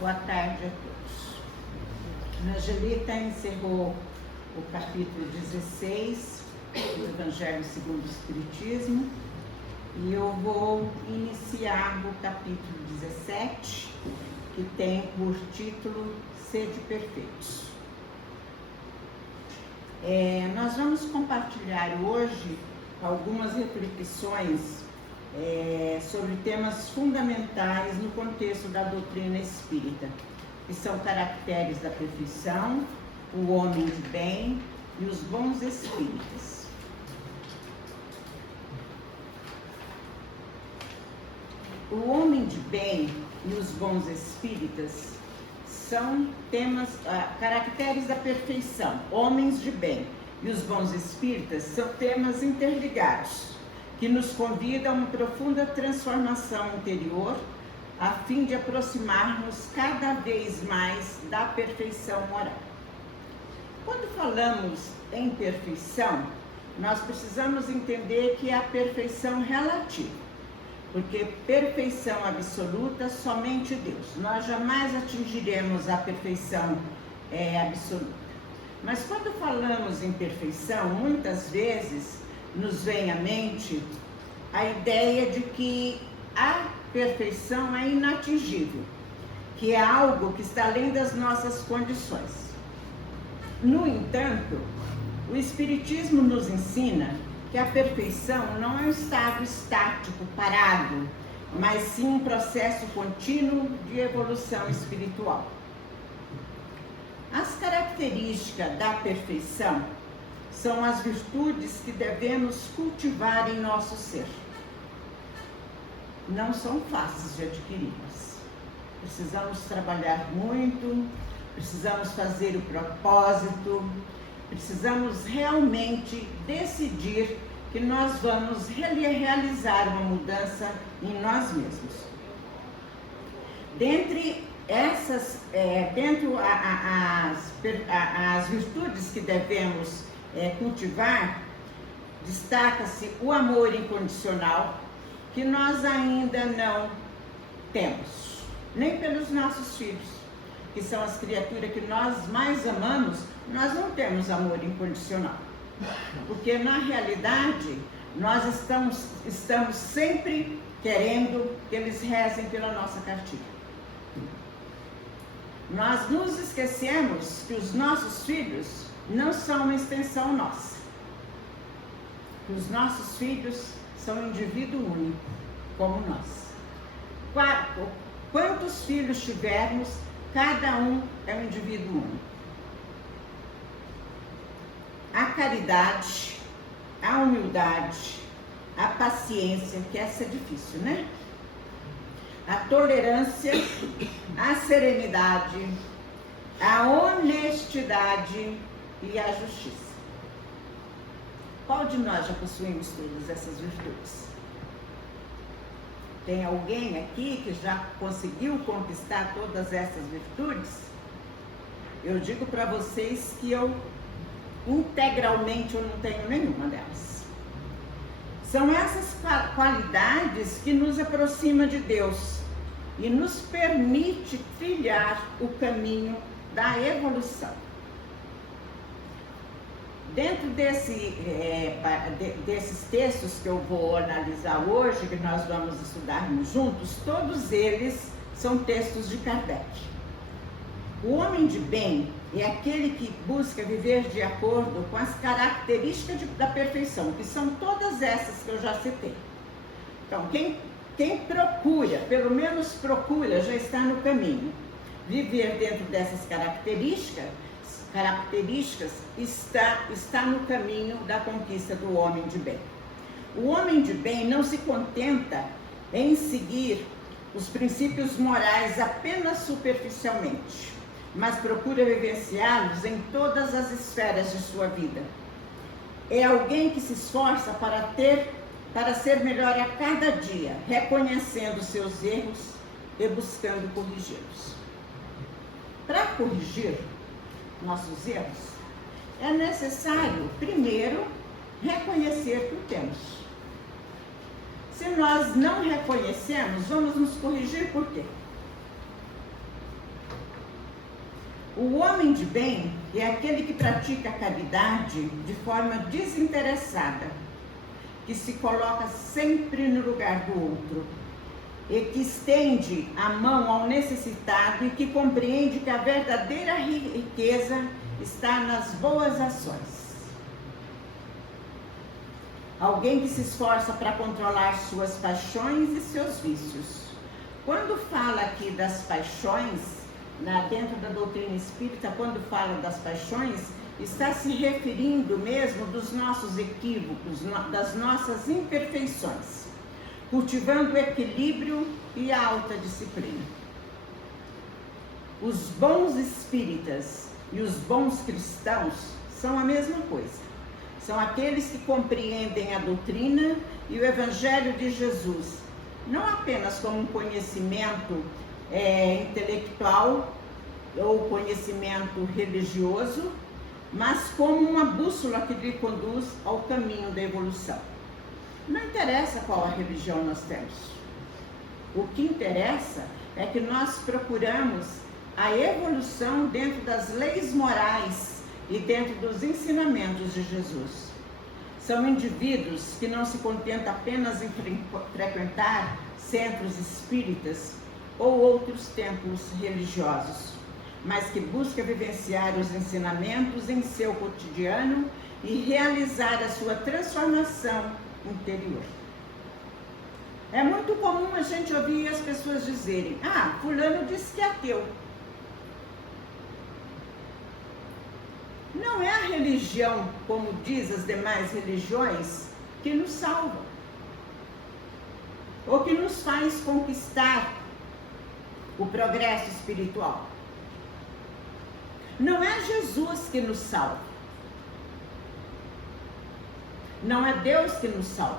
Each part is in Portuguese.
Boa tarde a todos. A Angelita encerrou o capítulo 16 do Evangelho segundo o Espiritismo e eu vou iniciar o capítulo 17, que tem por título Sede Perfeitos. Nós vamos compartilhar hoje algumas reflexões sobre temas fundamentais no contexto da doutrina espírita, que são caracteres da perfeição, o homem de bem e os bons espíritos. O homem de bem e os bons espíritas são caracteres da perfeição. Homens de bem e os bons espíritas são temas interligados, que nos convidam a uma profunda transformação interior, a fim de aproximarmos cada vez mais da perfeição moral. Quando falamos em perfeição, nós precisamos entender que é a perfeição relativa, porque perfeição absoluta somente Deus. Nós jamais atingiremos a perfeição absoluta. Mas quando falamos em perfeição, muitas vezes nos vem à mente a ideia de que a perfeição é inatingível, que é algo que está além das nossas condições. No entanto, o Espiritismo nos ensina que a perfeição não é um estado estático, parado, mas sim um processo contínuo de evolução espiritual. As características da perfeição são as virtudes que devemos cultivar em nosso ser. Não são fáceis de adquiri-las. Precisamos trabalhar muito, precisamos fazer o propósito, precisamos realmente decidir que nós vamos realizar uma mudança em nós mesmos. Dentre essas, as virtudes que devemos cultivar, destaca-se o amor incondicional, que nós ainda não temos, nem pelos nossos filhos, que são as criaturas que nós mais amamos. Nós não temos amor incondicional, porque na realidade nós estamos sempre querendo que eles rezem pela nossa cartilha. Nós nos esquecemos que os nossos filhos não são uma extensão nossa. Os nossos filhos são um indivíduo único, como nós. Quantos filhos tivermos, cada um é um indivíduo único. A caridade, a humildade, a paciência, que essa é difícil, né? A tolerância, a serenidade, a honestidade e a justiça. Qual de nós já possuímos todas essas virtudes? Tem alguém aqui que já conseguiu conquistar todas essas virtudes? Eu digo para vocês que integralmente eu não tenho nenhuma delas. São essas qualidades que nos aproximam de Deus e nos permite trilhar o caminho da evolução. Dentro desses textos que eu vou analisar hoje, que nós vamos estudarmos juntos, todos eles são textos de Kardec. O homem de bem é aquele que busca viver de acordo com as características da perfeição, que são todas essas que eu já citei. Então, quem procura, pelo menos procura, já está no caminho. Viver dentro dessas características está no caminho da conquista do homem de bem. O homem de bem não se contenta em seguir os princípios morais apenas superficialmente, mas procura vivenciá-los em todas as esferas de sua vida. É alguém que se esforça para ser melhor a cada dia, reconhecendo seus erros e buscando corrigi-los. Para corrigir nossos erros, é necessário, primeiro, reconhecer que o temos. Se nós não reconhecemos, vamos nos corrigir por quê? O homem de bem é aquele que pratica a caridade de forma desinteressada, que se coloca sempre no lugar do outro, e que estende a mão ao necessitado e que compreende que a verdadeira riqueza está nas boas ações. Alguém que se esforça para controlar suas paixões e seus vícios. Quando fala aqui das paixões, dentro da doutrina espírita, quando fala das paixões, está se referindo mesmo dos nossos equívocos, das nossas imperfeições, cultivando o equilíbrio e a alta disciplina. Os bons espíritas e os bons cristãos são a mesma coisa. São aqueles que compreendem a doutrina e o Evangelho de Jesus, não apenas como um conhecimento intelectual ou conhecimento religioso, mas como uma bússola que lhe conduz ao caminho da evolução. Não interessa qual a religião nós temos. O que interessa é que nós procuramos a evolução dentro das leis morais e dentro dos ensinamentos de Jesus. São indivíduos que não se contentam apenas em frequentar centros espíritas ou outros templos religiosos, mas que buscam vivenciar os ensinamentos em seu cotidiano e realizar a sua transformação interior. É muito comum a gente ouvir as pessoas dizerem: fulano disse que é ateu. Não é a religião, como diz as demais religiões, que nos salva, ou que nos faz conquistar o progresso espiritual. Não é Jesus que nos salva. Não é Deus que nos salva.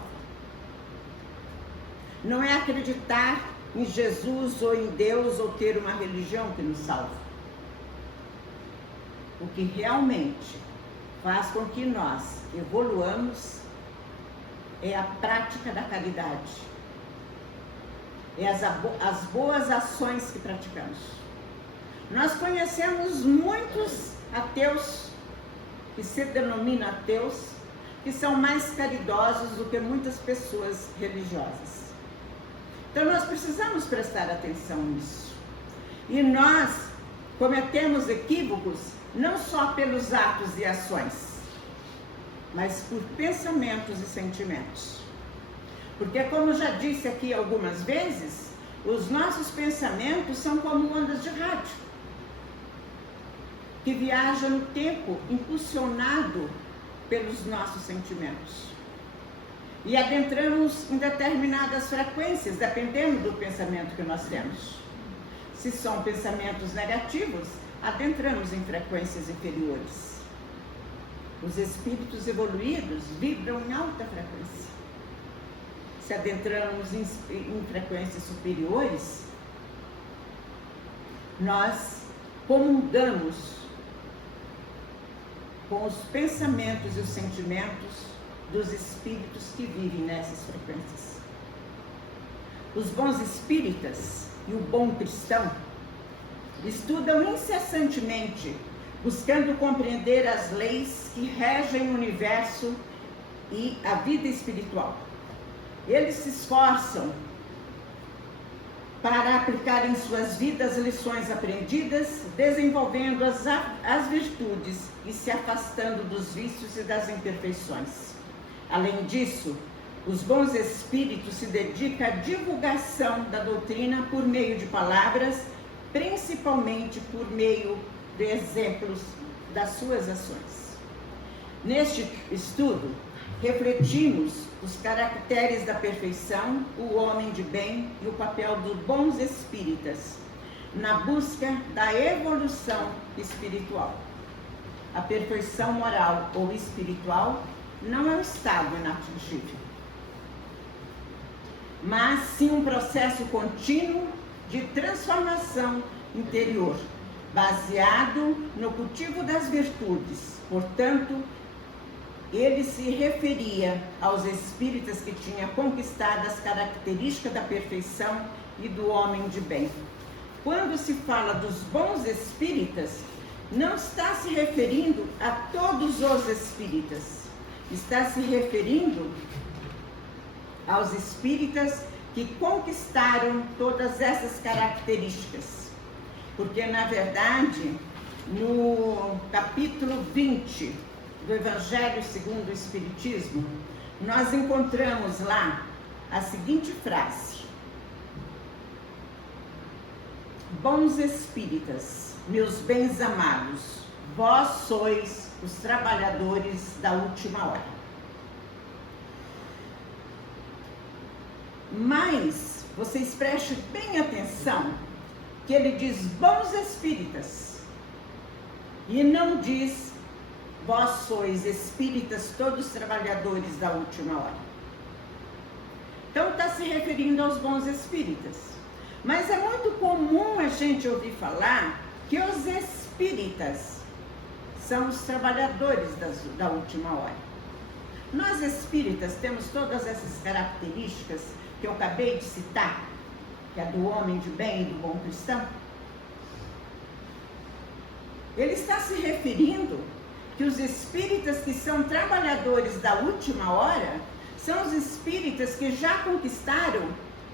Não é acreditar em Jesus ou em Deus ou ter uma religião que nos salva. O que realmente faz com que nós evoluamos é a prática da caridade, é as boas ações que praticamos. Nós conhecemos muitos ateus, que se denominam ateus, que são mais caridosos do que muitas pessoas religiosas. Então nós precisamos prestar atenção nisso. E nós cometemos equívocos não só pelos atos e ações, mas por pensamentos e sentimentos. Porque, como já disse aqui algumas vezes, os nossos pensamentos são como ondas de rádio, que viajam no tempo impulsionado pelos nossos sentimentos. E adentramos em determinadas frequências, dependendo do pensamento que nós temos. Se são pensamentos negativos, adentramos em frequências inferiores. Os espíritos evoluídos vibram em alta frequência. Se adentramos em frequências superiores, nós comungamos com os pensamentos e os sentimentos dos espíritos que vivem nessas frequências. Os bons espíritas e o bom cristão estudam incessantemente, buscando compreender as leis que regem o universo e a vida espiritual. Eles se esforçam para aplicar em suas vidas lições aprendidas, desenvolvendo as virtudes e se afastando dos vícios e das imperfeições. Além disso, os bons espíritos se dedicam à divulgação da doutrina por meio de palavras, principalmente por meio de exemplos das suas ações. Neste estudo, refletimos os caracteres da perfeição, o homem de bem e o papel dos bons espíritas na busca da evolução espiritual. A perfeição moral ou espiritual não é um estado inatingível, mas sim um processo contínuo de transformação interior, baseado no cultivo das virtudes. Portanto, ele se referia aos espíritas que tinham conquistado as características da perfeição e do homem de bem. Quando se fala dos bons espíritas, não está se referindo a todos os espíritas, está se referindo aos espíritas que conquistaram todas essas características. Porque, na verdade, no capítulo 20 do Evangelho segundo o Espiritismo, nós encontramos lá a seguinte frase: bons espíritas, meus bens amados, vós sois os trabalhadores da última hora. Mas vocês prestem bem atenção que ele diz bons espíritas e não diz vós sois espíritas todos trabalhadores da última hora. Então está se referindo aos bons espíritas. Mas é muito comum a gente ouvir falar que os espíritas são os trabalhadores da última hora. Nós espíritas temos todas essas características que eu acabei de citar, que é do homem de bem e do bom cristão. Ele está se referindo que os espíritas que são trabalhadores da última hora são os espíritas que já conquistaram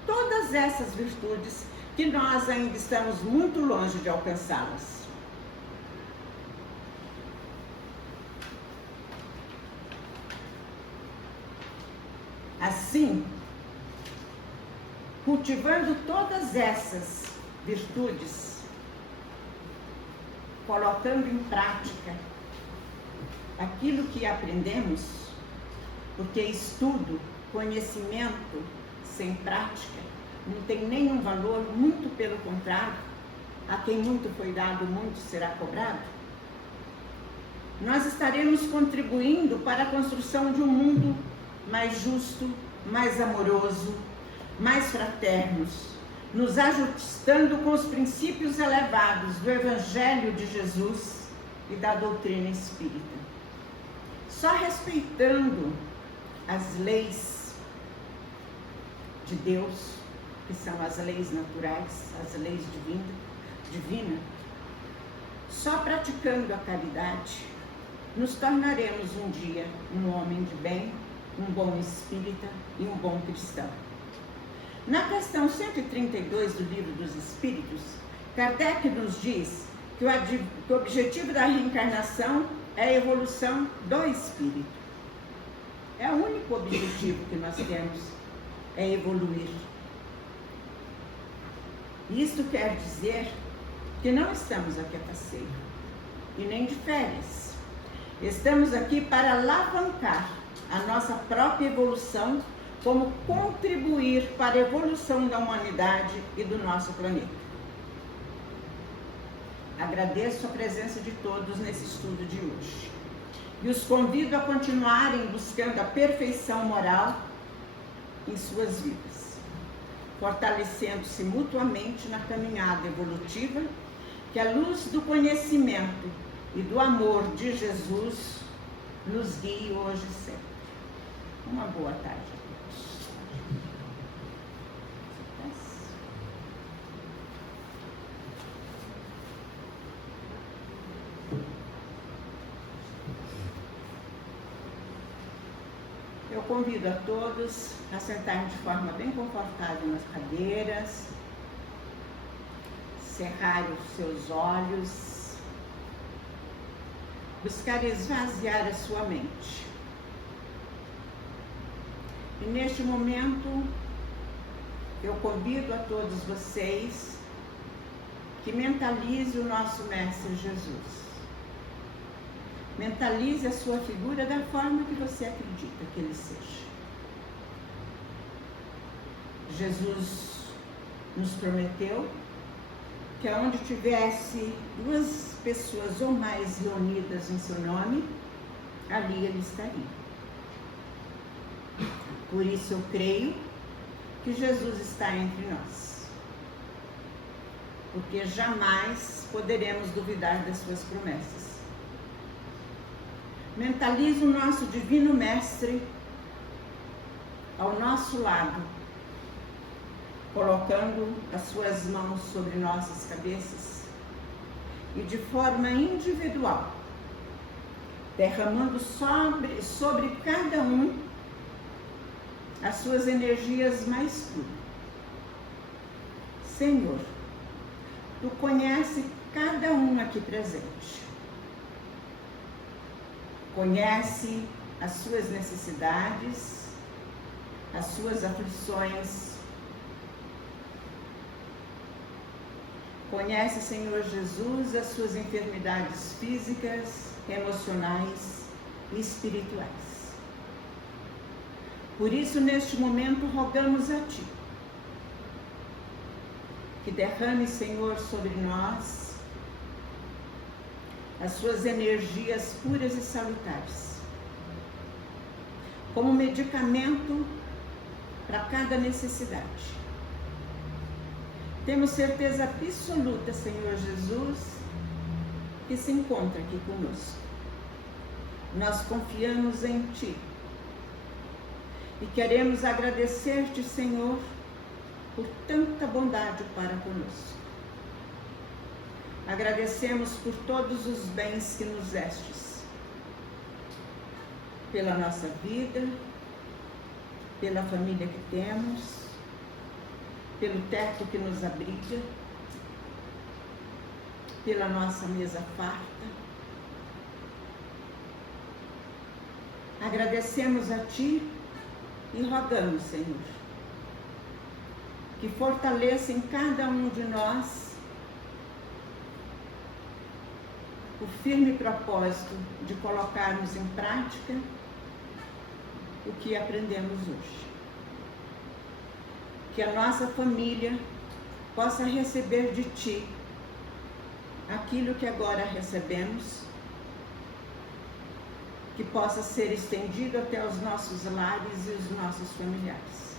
todas essas virtudes que nós ainda estamos muito longe de alcançá-las. Assim, cultivando todas essas virtudes, colocando em prática aquilo que aprendemos, porque estudo, conhecimento sem prática não tem nenhum valor, muito pelo contrário, a quem muito foi dado, muito será cobrado. Nós estaremos contribuindo para a construção de um mundo mais justo, mais amoroso, mais fraternos, nos ajustando com os princípios elevados do Evangelho de Jesus e da doutrina espírita. Só respeitando as leis de Deus, que são as leis naturais, as leis divinas, só praticando a caridade, nos tornaremos um dia um homem de bem, um bom espírita e um bom cristão. Na questão 132 do Livro dos Espíritos, Kardec nos diz que o objetivo da reencarnação é a evolução do espírito. É o único objetivo que nós temos, é evoluir. Isto quer dizer que não estamos aqui a passeio e nem de férias. Estamos aqui para alavancar a nossa própria evolução, como contribuir para a evolução da humanidade e do nosso planeta. Agradeço a presença de todos nesse estudo de hoje e os convido a continuarem buscando a perfeição moral em suas vidas, fortalecendo-se mutuamente na caminhada evolutiva, que a luz do conhecimento e do amor de Jesus nos guie hoje e sempre. Uma boa tarde a todos. Eu convido a todos a sentarem de forma bem confortável nas cadeiras, cerrarem os seus olhos, buscar esvaziar a sua mente. E neste momento, eu convido a todos vocês que mentalize o nosso Mestre Jesus. Mentalize a sua figura da forma que você acredita que ele seja. Jesus nos prometeu que aonde tivesse duas pessoas ou mais reunidas em seu nome, ali ele estaria. Por isso eu creio que Jesus está entre nós, porque jamais poderemos duvidar das suas promessas. Mentalize o nosso Divino Mestre ao nosso lado, colocando as suas mãos sobre nossas cabeças e de forma individual, derramando sobre cada um as suas energias mais puras. Senhor, Tu conheces cada um aqui presente. Conhece as suas necessidades, as suas aflições. Conhece, Senhor Jesus, as suas enfermidades físicas, emocionais e espirituais. Por isso, neste momento, rogamos a Ti, que derrame, Senhor, sobre nós as suas energias puras e salutares, como medicamento para cada necessidade. Temos certeza absoluta, Senhor Jesus, que se encontra aqui conosco. Nós confiamos em Ti e queremos agradecer-te, Senhor, por tanta bondade para conosco. Agradecemos por todos os bens que nos destes, pela nossa vida, pela família que temos, pelo teto que nos abriga, pela nossa mesa farta. Agradecemos a Ti e rogamos, Senhor, que fortaleça em cada um de nós o firme propósito de colocarmos em prática o que aprendemos hoje. Que a nossa família possa receber de Ti aquilo que agora recebemos, que possa ser estendido até os nossos lares e os nossos familiares.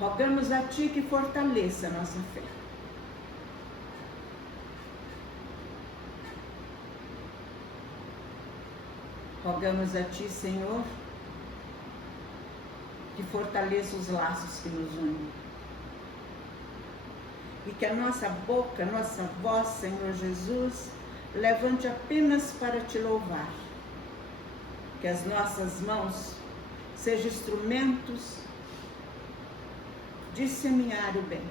Rogamos a Ti que fortaleça a nossa fé. Rogamos a Ti, Senhor, que fortaleça os laços que nos unem. E que a nossa boca, nossa voz, Senhor Jesus, levante apenas para Te louvar. Que as nossas mãos sejam instrumentos de semear o bem.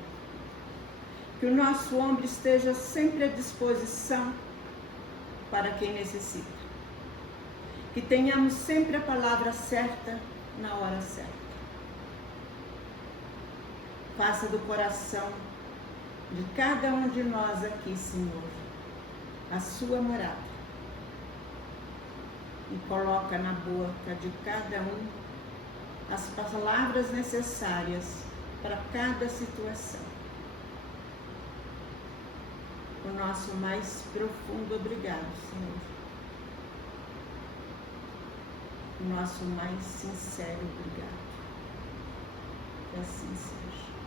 Que o nosso ombro esteja sempre à disposição para quem necessita. Que tenhamos sempre a palavra certa na hora certa. Faça do coração de cada um de nós aqui, Senhor, a sua morada. E coloca na boca de cada um as palavras necessárias para cada situação. O nosso mais profundo obrigado, Senhor. O nosso mais sincero obrigado. Que assim seja.